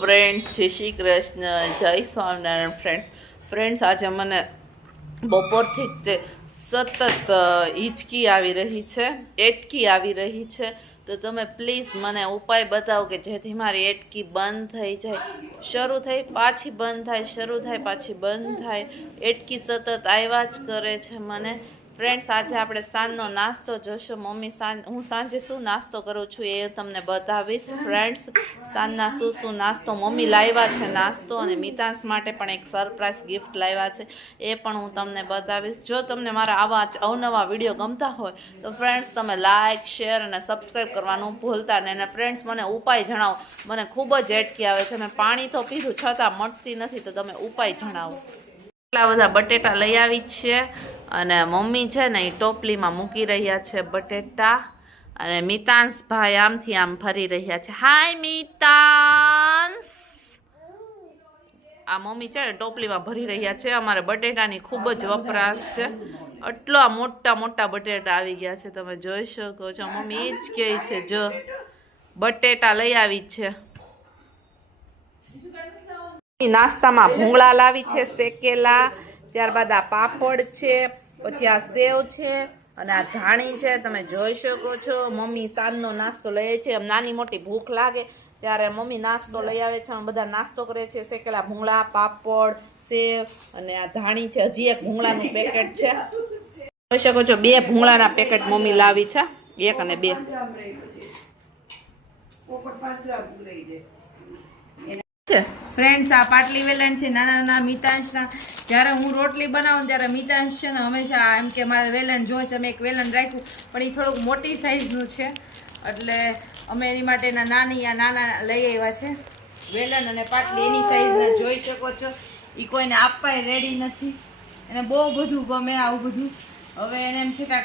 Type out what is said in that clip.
Friend, જય શ્રી કૃષ્ણ, જય Swaminarayan. Friends આજે મને બપોરથી તે સતત હિંચકી આવી રહી છે, એટકી આવી રહી છે. તો તમે પ્લીઝ મને ઉપાય બતાવો કે જેથી મારી એટકી બંધ થઈ જાય. શરૂ થઈ પાછી બંધ થાય, શરૂ થાય પાછી બંધ થાય. એટકી સતત આવ્યા જ કરે છે મને. ફ્રેન્ડ્સ આજે આપણે સાંજનો નાસ્તો જોશું. હું સાંજે શું નાસ્તો કરું છું એ તમને બતાવીશ. ફ્રેન્ડ્સ સાંજના શું નાસ્તો મમ્મી લાવ્યા છે નાસ્તો, અને મિતાંશ માટે પણ એક સરપ્રાઈઝ ગિફ્ટ લાવ્યા છે એ પણ હું તમને બતાવીશ. જો તમને મારા આવા અવનવા વિડીયો ગમતા હોય તો ફ્રેન્ડ્સ તમે લાઇક, શેર અને સબસ્ક્રાઈબ કરવાનું ભૂલતા નહીં. અને ફ્રેન્ડ્સ મને ઉપાય જણાવો, મને ખૂબ જ એટકી આવે છે. મેં પાણી તો પીધું છતાં મટતી નથી, તો તમે ઉપાય જણાવો. એટલા બધા બટેટા લઈ આવી છે અને મમ્મી છે ને એ ટોપલીમાં મૂકી રહ્યા છે બટેટા, અને મિતાંશ ભાઈ આમથી આમ ફરી રહ્યા છે. હાય મિતાંશ. આ મમ્મી છે ને ટોપલીમાં ભરી રહ્યા છે. અમારે બટેટાની ખૂબ જ વપરાશ છે. આટલા મોટા મોટા બટેટા આવી ગયા છે, તમે જોઈ શકો છો. મમ્મી એ જ કહે છે જો બટેટા લઈ આવી છે. નાસ્તામાં ભૂંગળા લાવી છે શેકેલા, ત્યારબાદ આ પાપડ છે, પછી આ સેવ છે અને આ ધાણી છે, તમે જોઈ શકો છો. મમ્મી સાંજનો નાસ્તો લઈ છે. નાની મોટી ભૂખ લાગે ત્યારે મમ્મી નાસ્તો લઈ આવે છે. અમે બધા નાસ્તો કરે છે. શેકેલા ભૂંગળા, પાપડ, સેવ અને આ ધાણી છે. હજી એક ભૂંગળાનું પેકેટ છે, જોઈ શકો છો. 2 ભૂંગળાના પેકેટ મમ્મી લાવી છે, 1 અને 2. ફ્રેન્ડ્સ આ પાટલી વેલણ છે નાના નાના મિતાંશના. જ્યારે હું રોટલી બનાવું ત્યારે મિતાંશ છે ને હંમેશા એમ કે મારે વેલણ જોઈશે. અમે એક વેલણ રાખ્યું પણ એ થોડુંક મોટી સાઈઝનું છે, એટલે અમે એની માટે નાના લઈ આવ્યા છે વેલણ અને પાટલી. એની સાઈઝના જોઈ શકો છો. એ કોઈને આપવાય રેડી નથી, એને બહુ બધું ગમે આવું બધું. હવે એને એમ છે કે